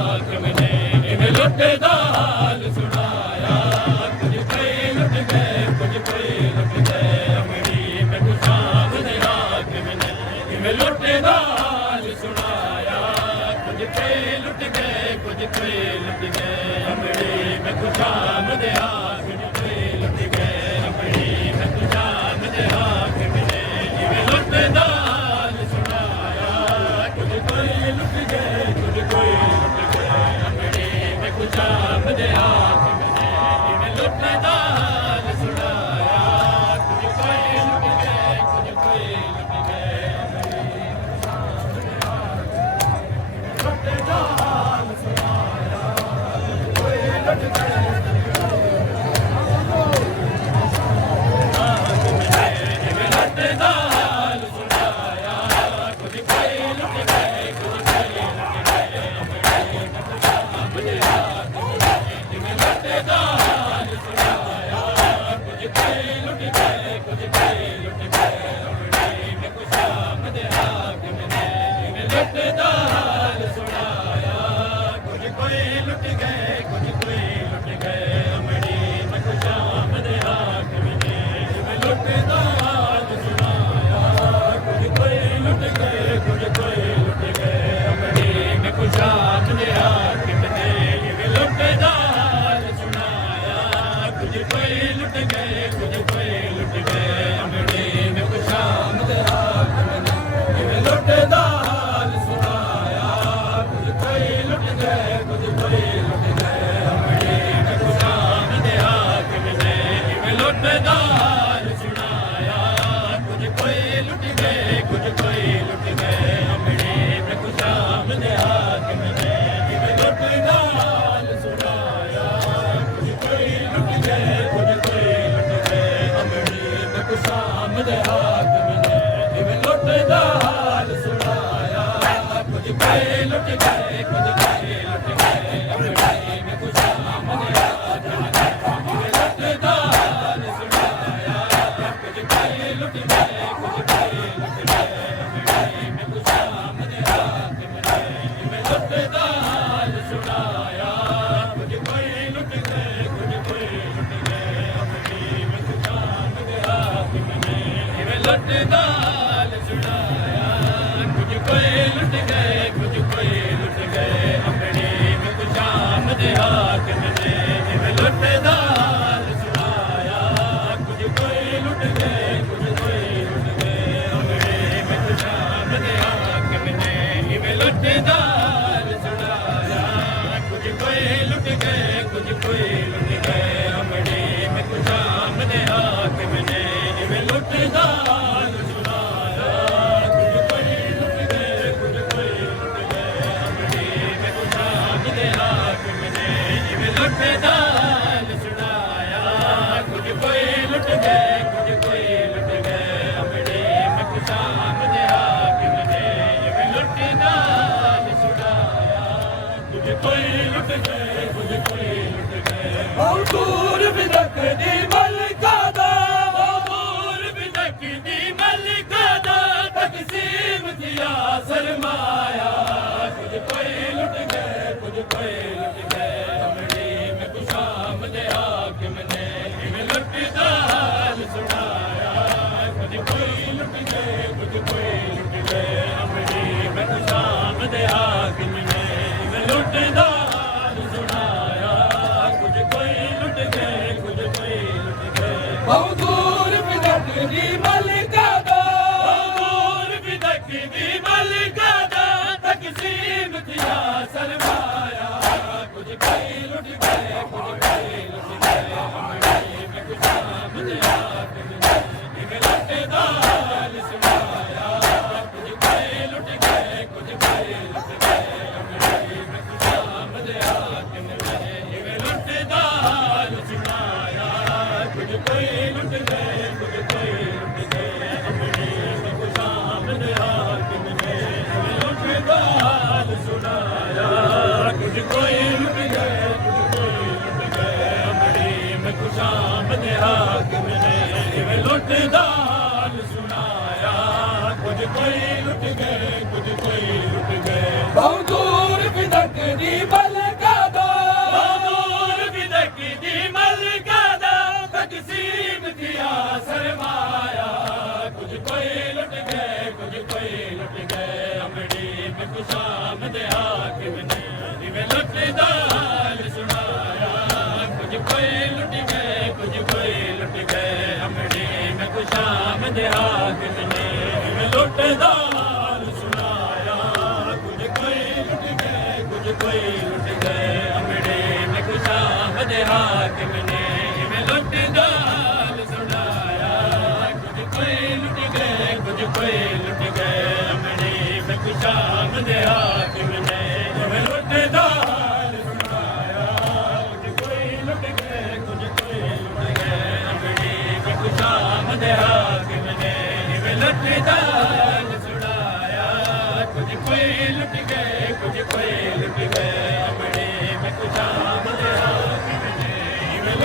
हाकिम ने इवें लुटे दा हाल सुनाया कुछ कोई लुट गए कुछ कोई लुट गए अमड़ी में खुशाम दे हाकिम ने इवें लुटे दा हाल सुनाया कुछ कोई लुट गए कुछ कोई लुट गए अमड़ी में खुशाम दे हाकिम ने लुट गए अमड़ी में खुशाम दे हाकिम ने इवें लुटे दा हाल सुनाया कुछ कोई लुट गए कुछ कोई लुट गए अमड़ी में खुशाम दे हाकिम ने इवें लुटे दा हाल सुनाया कुछ कोई लुट गए कुछ कोई लुट गए अमड़ी लुटे दा हाल सुनाया कोई लुट गए बहुत दूर भी तक दी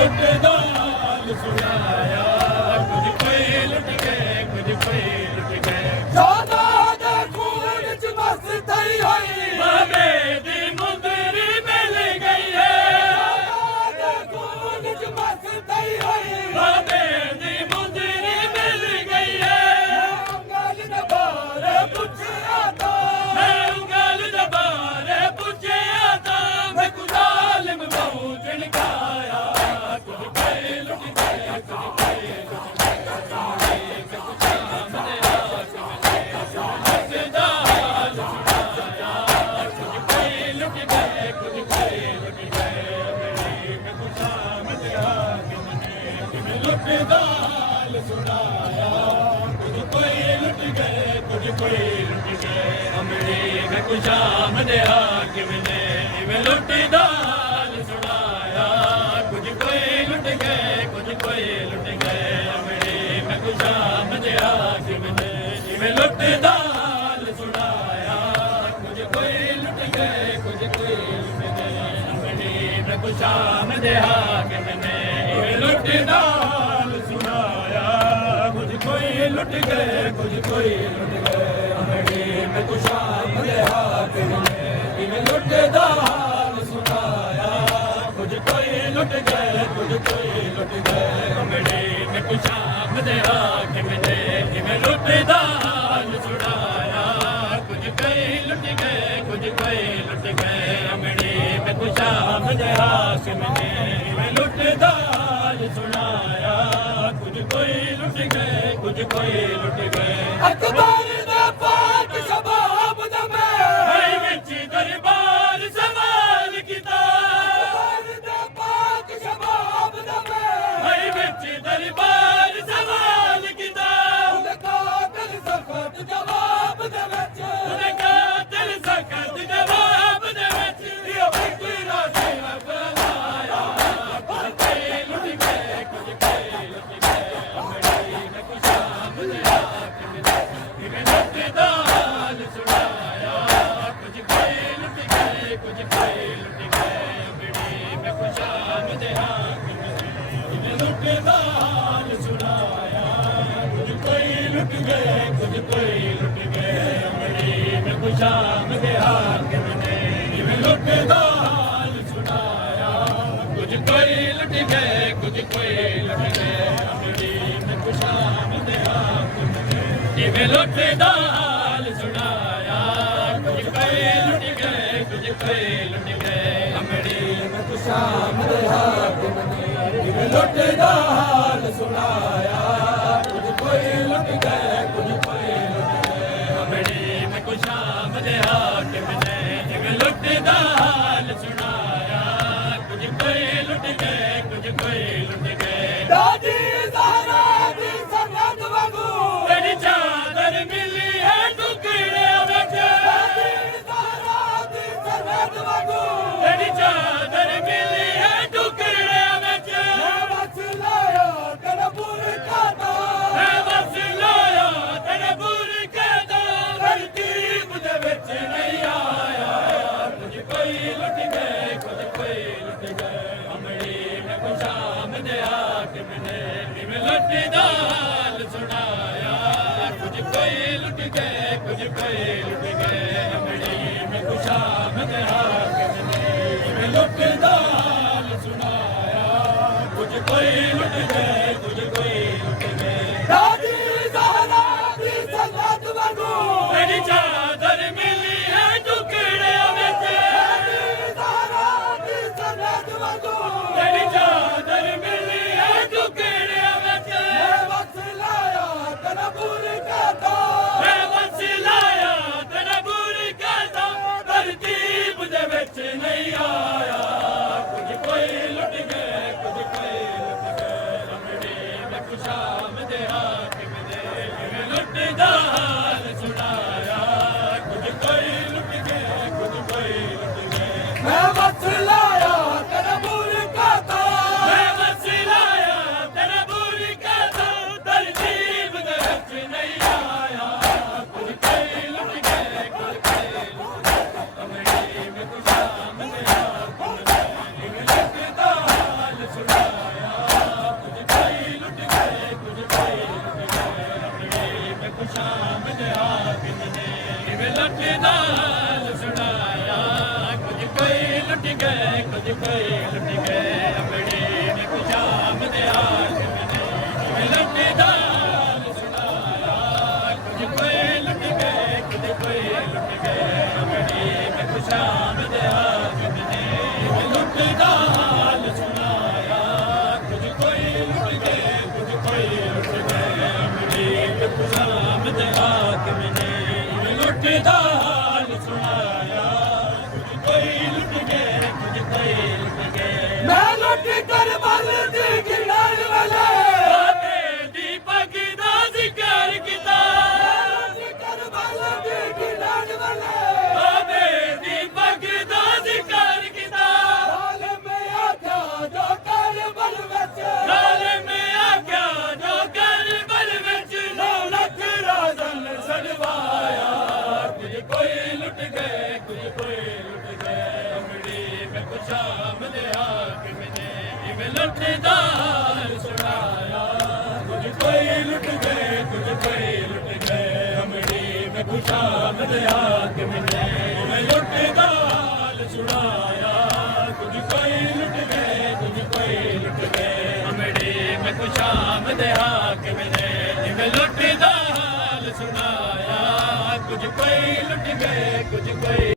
ਲੁੱਟਦਾ ਹਾਲ ਸੁਣਾਇਆ ਕੁਝ ਕੋਈ ਲੁੱਟ ਗਏ ਕੁਝ ਕੋਈ ਲੁੱਟ ਗਏ ਜਾਨਾਂ ਦੇ ਖੂਨ ਚ ਮਸਤੀ ਹੋਈ ਬਾਬੇ ਦੀ ਮੁੰਦਰੀ ਮਿਲ ਗਈ ਹੈ ਜਾਨਾਂ ਦੇ ਖੂਨ ਚ ਮਸਤੀ ਹੋਈ ਬਾਬੇ ਦੀ ਮੁੰਦਰੀ ਮਿਲ ਗਈ ਹੈ ਅੰਗਲ ਦੇ ਬਾਰੇ ਪੁੱਛਿਆ ਤਾਂ ਮੈਂ ਉਂਗਲ ਦਬਾਰੇ ਪੁੱਛਿਆ ਤਾਂ ਮੈਂ ਕੁ ਜ਼ਾਲਿਮ ਬਹੁ ਝਣਕਾਇਆ ਕੁਝ ਕੋਈ ਲੁੱਟ ਗਏ ਕੁਝ ਕੋਈ ਲੁੱਟ ਗਏ ਲੁੱਟਦਾ ਹਾਲ ਸੁਣਾਇਆ ਕੁਝ ਕੋਈ ਲੁੱਟ ਗਏ ਕੁਝ ਕੋਈ ਲੁੱਟ ਗਏ ਮੈਂ ਕੁ ਸ਼ਾਮਤ ਆ ਕਿਵੇਂ ਲੁੱਟਦਾ ਹਾਲ ਸੁਣਾਇਆ ਕੁਝ ਕੋਈ ਲੁੱਟ ਗਏ ਕੁਝ ਕੋਈ ਲੁੱਟ ਗਏ ਅਮਰੀ ਮੈਂ ਕੁ ਸ਼ਾਮਤ ਆ ਕਿਵੇਂ ਲੁੱਟਦਾ ਹਾਲ ਸੁਣਾਇਆ ਕੁਝ ਕੋਈ ਲੁੱਟ ਗਏ ਕੁਝ ਕੋਈ ਲੁੱਟ ਗਏ ਅਮਰੀ ਮੈਂ ਕੁ ਸ਼ਾਮਤ ਆ ਕਿਵੇਂ ਲੁੱਟਦਾ ਹਾਲ ਸੁਣਾਇਆ ਕੁਝ ਕੋਈ ਲੁੱਟ ਗਏ ਕੁਝ ਕੋਈ ਲੁੱਟ ਗਏ ਅਮਰੀ ਮੈਂ ਕੁ ਸ਼ਾਮਤ ਆ ਕਿਵੇਂ ਲੁੱਟਦਾ ਹਾਲ ਸੁਣਾਇਆ ਕੁਝ ਕੋਈ ਲੁੱਟ ਗਏ ਕੁਝ ਕੋਈ ਲੁੱਟ ਗਏ ਅਮਰੀ ਮੈਂ ਕੁ ਸ਼ਾਮਤ ਆ ਕਿਵੇਂ ਲੁੱਟਦਾ ਹਾਲ ਸੁਣਾਇਆ ਕੁਝ ਕੋਈ ਲੁੱਟ ਗਏ ਕੁਝ ਕੋਈ ਲੁੱਟ ਗਏ ਅਮਰੀ ਮੈਂ ਕੁ ਸ਼ਾਮਤ ਆ ਕਿਵੇਂ ਲੁੱਟਦਾ ਹਾਲ ਸੁਣਾਇਆ ਕੁਝ ਕੋਈ ਲੁੱਟ ਗਏ ਕੁਝ ਕੋਈ ਲੁੱਟ ਗਏ ਅਮਰੀ ਮੈਂ ਕੁ ਸ਼ਾਮਤ ਆ ਕਿਵੇਂ ਲੁੱਟਦਾ ਹਾਲ ਸੁਣਾਇਆ ਕੁਝ ਕੋਈ ਲੁੱਟ ਗਏ ਕੁਝ ਕੋਈ ਲੁੱਟ ਗਏ ਅਕਬਰ ਦੇ ਪਾਕ ਸ਼ਬਾਬ ਦਾ ਮੈਂ ਭਾਈ ਵਿੱਚ ਦਰਬਾਰ ਸਵਾਲ ਕੀਤਾ ਅਕਬਰ ਦੇ ਪਾਕ ਸ਼ਬਾਬ ਦਾ ਮੈਂ ਭਾਈ ਵਿੱਚ ਦਰਬਾਰ ਸਵਾਲ ਕੀਤਾ ਉਹਦੇ ਕਾਤਲ ਸਖਤ ਜਵਾਬ ਦੇ ਵਿੱਚ ਉਹਨੇ ਕਾਤਲ ਸਖਤ ਜਵਾਬ ਦੇ ਵਿੱਚ ਇਹ ਬਿੱਕੀ ਰਾਜ਼ੀ ਬਲਾਇਆ ਕੁਝ ਕੋਈ ਲੁੱਟ ਗਏ ਕੁਝ ਕੋਈ ਲੁੱਟ ਗਏ ਅਮਰੀ ਮੈਂ ਕੁ ਸ਼ਾਮਤ ਆ ਕਿਵੇਂ ਲੁੱਟਦਾ ਹਾਲ ਸੁਣਾਇਆ ਕੁਝ ਕੋਈ ਲੁੱਟ ਗਏ ਕੁਝ ਕੋਈ ਲੁੱਟ ਗਏ ਅਮਰੀ ਮੈਂ ਕੁ ਸ਼ਾਮਤ ਆ ਕਿਵੇਂ ਲੁੱਟਦਾ ਹਾਲ ਸੁਣਾਇਆ ਕੁਝ ਕੋਈ ਲੁੱਟ ਗਏ ਕੁਝ ਕੋਈ ਲੁੱਟ ਗਏ ਅਮਰੀ ਮੈਂ ਕੁ ਸ਼ਾਮਤ ਆ ਕਿਵੇਂ ਲੁੱਟਦਾ ਹਾਲ ਸੁਣਾਇਆ ਕੁਝ ਕੋਈ ਲੁੱਟ ਗਏ ਕੁਝ ਕੋਈ ਲੁੱਟ ਗਏ ਅਮਰੀ ਮੈਂ ਕੁ ਸ਼ਾਮਤ ਆ ਕਿਵੇਂ ਲੁੱਟਦਾ ਹਾਲ ਸੁਣਾਇਆ ਕੁਝ ਕੋਈ ਲੁੱਟ ਗਏ ਕੁਝ ਕੋਈ ਲੁੱਟ ਗਏ ਅਮਰੀ ਮੈਂ ਕੁ ਸ਼ਾਮ ਦੇ ਹਾਕ ਕਿਵੇਂ ਲੁੱਟਦਾ ਹਾਲ ਸੁਣਾਇਆ ਕੁਝ ਕੋਈ ਲੁੱਟ ਗਏ ਕੁਝ ਕੋਈ ਲੁੱਟ ਗਏ ਅਮਰੀ ਮੈਂ ਕੁ ਸ਼ਾਮ ਦੇ ਹਾਕਮ ਨੇ ਜਿਵੇਂ ਲੁੱਟਦਾ ਹਾਲ ਸੁਣਾਇਆ ਕੁਝ ਕੋਈ ਲੁੱਟ ਗਏ ਕੁਝ ਕੋਈ ਲੁੱਟ ਗਏ ਦਾਦੀ ਜ਼ਹਰਾ ਦੀ ਸੰਗਤ ਵਾਂਗੂ ਤੇਰੀ ਚਾਦਰ ਮਿਲੀ ਹੈ ਟੁਕੜਿਆਂ ਵਿੱਚ ਦਾਦੀ ਜ਼ਹਰਾ ਦੀ ਸੰਗਤ ਵਾਂਗੂ ਤੇਰੀ ਚਾਦਰ ਮਿਲੀ ਹੈ ਟੁਕੜਿਆਂ ਵਿੱਚ ਮੈਂ ਬਸ ਲਾਇਆ ਕਨਪੁਰ ਕਾਦਾ ਮੈਂ ਬਸ ਲਾਇਆ ਤੇਰੇ ਬੁਰਕੇ ਦਾ ਤਰਤੀਬ ਦੇ ਵਿੱਚ ਨਹੀਂ ਆਇਆ ਕੁਝ ਕੋਈ ਲੁੱਟ ਗਏ ਕੁਝ ਕੋਈ ਲੁੱਟ ਗਏ ਅਮਰੀ ਮੈਂ ਕੁ ਸ਼ਾਮ ਦੇ ਹਾਕਮ ਨੇ ਜਿਵੇਂ ਲੁੱਟਦਾ ਹਾਲ ਸੁਣਾਇਆ ਕੁਝ ਕੋਈ ਲੁੱਟ ਗਏ ਕੁਝ ਕੋਈ ਲੁੱਟ ਗਏ ਅਮਰੀ ਮੈਂ ਕੁ ਸ਼ਾਮ ਦੇ ਹਾਕਮ ਨੇ ਜਿਵੇਂ ਲੁੱਟਦਾ ਹਾਲ ਸੁਣਾਇਆ ਕੁਝ ਕੋਈ ਲੁੱਟ ਗਏ ਕੁਝ ਕੋਈ ਲੁੱਟ ਗਏ ਦਾਦੀ ਜ਼ਹਰਾ ਦੀ ਸੰਗਤ ਵਾਂਗੂ ਤੇਰੀ ਚਾਦਰ ਮਿਲੀ ਹੈ ਟੁਕੜਿਆਂ ਵਿੱਚ ਦਾਦੀ ਜ਼ਹਰਾ ਦੀ ਸੰਗਤ ਵਾਂਗੂ ਤੇਰੀ ਚਾਦਰ ਮਿਲੀ ਹੈ ਟੁਕੜਿਆਂ ਵਿੱਚ ਮੈਂ ਬਸ ਲਾਇਆ ਕਨਪੁਰ ਕਾਦਾ ਮੈਂ ਬਸ ਲਾਇਆ ਤੇਰਾ ਬੁਰਕਾ ਦਾ ਤਰਤੀਬ ਦੇ ਵਿੱਚ ਨਹੀਂ ਆਇਆ ਕੁਝ ਕੋਈ ਲੁੱਟ ਗਏ ਕੁਝ ਕੋਈ ਲੁੱਟ ਗਏ ਜਿਵੇਂ ਲੁੱਟ ਦਾ ਹਾਲ ਸੁਣਾਇਆ ਕੁਝ ਕੋਈ ਲੁੱਟ ਗਏ ਕੁਝ ਕੋਈ ਲੁੱਟ ਗਏ ਅਮੜੀ ਨੇ ਕੁਝ ਸ਼ਾਮ ਦੇ ਹਾਕਮ ਨੇ ਜਿਵੇਂ ਲੁੱਟ ਦਾ ਹਾਲ ਸੁਣਾਇਆ ਕੁਝ ਕੋਈ ਲੁੱਟ ਗਏ ਕੁਝ ਕੋਈ ਲੁੱਟ ਗਏ ਅਮੜੀ ਨੇ ਕੁਝ ਸ਼ਾਮ ਦੇ ਹਾਕਮ ਨੇ ਜਿਵੇਂ ਲੁੱਟ ਦਾ ਹਾਲ ਸੁਣਾਇਆ ਕੁਝ ਕੋਈ ਲੁੱਟ ਗਏ ਕੁਝ ਕੋਈ ਲੁੱਟ ਗਏ ਅਮੜੀ ਨੇ ਕੁਝ ਸ਼ਾਮ ਦੇ ਹਾਕਮ ਨੇ ਜਿਵੇਂ ਲੁੱਟ ਦਾ ਹਾਲ ਸੁਣਾਇਆ ਕੁਝ ਕੋਈ ਲੁੱਟ ਗਏ ਕੁਝ ਕੋਈ ਲੁੱਟ ਗਏ ਮੈਂ ਲੁੱਟ ਕਰ ਬਲ ਦੀ ਗਿਣਨ ਵਾਲੇ ਬਾਬੇ ਦੀ ਪੱਗ ਦਾ ਜ਼ਿਕਰ ਕੀਤਾ ਲੁੱਟ ਕਰ ਬਲ ਦੀ ਗਿਣਨ ਵਾਲੇ ਬਾਬੇ ਦੀ ਪੱਗ ਦਾ ਜ਼ਿਕਰ ਕੀਤਾ ਜ਼ਾਲਿਮ ਆਖਿਆ ਜੋ ਕਰ ਬਲ ਵਿੱਚ ਜ਼ਾਲਿਮ ਆਖਿਆ ਜੋ ਕਰ ਬਲ ਵਿੱਚ 9 ਲੱਖ ਰਾਜ਼ਨ ਸੜਵਾਇਆ ਕੁਝ ਕੋਈ ਲੁੱਟ ਗਏ ਕੁਝ ਕੋਈ ਲੁੱਟ ਗਏ ਅਮੜੀ ਮੈਂ ਕੁਛ ਸ਼ਾਮ ਦੇ ਹਾਕਮ ਨੇ ਜਿਵੇਂ ਲੁੱਟ ਦਾ ਹਾਲ ਸੁਣਾਇਆ ਕੁਝ ਕੋਈ ਲੁੱਟ ਗਏ ਕੁਝ ਕੋਈ ਲੁੱਟ ਗਏ ਅਮੜੀ ਮੈਂ ਕੁਛ ਸ਼ਾਮ ਦੇ ਹਾਕਮ ਨੇ ਜਿਵੇਂ ਲੁੱਟ ਦਾ ਹਾਲ ਸੁਣਾਇਆ ਕੁਝ ਕੋਈ ਲੁੱਟ ਗਏ ਕੁਝ ਕੋਈ ਲੁੱਟ ਗਏ ਅਮੜੀ ਮੈਂ ਕੁਛ ਸ਼ਾਮ ਦੇ ਹਾਕਮ ਨੇ ਜਿਵੇਂ ਲੁੱਟ ਦਾ ਹਾਲ ਸੁਣਾਇਆ ਕੁਝ ਕੋਈ ਲੁੱਟ ਗਏ ਕੁਝ ਕੋਈ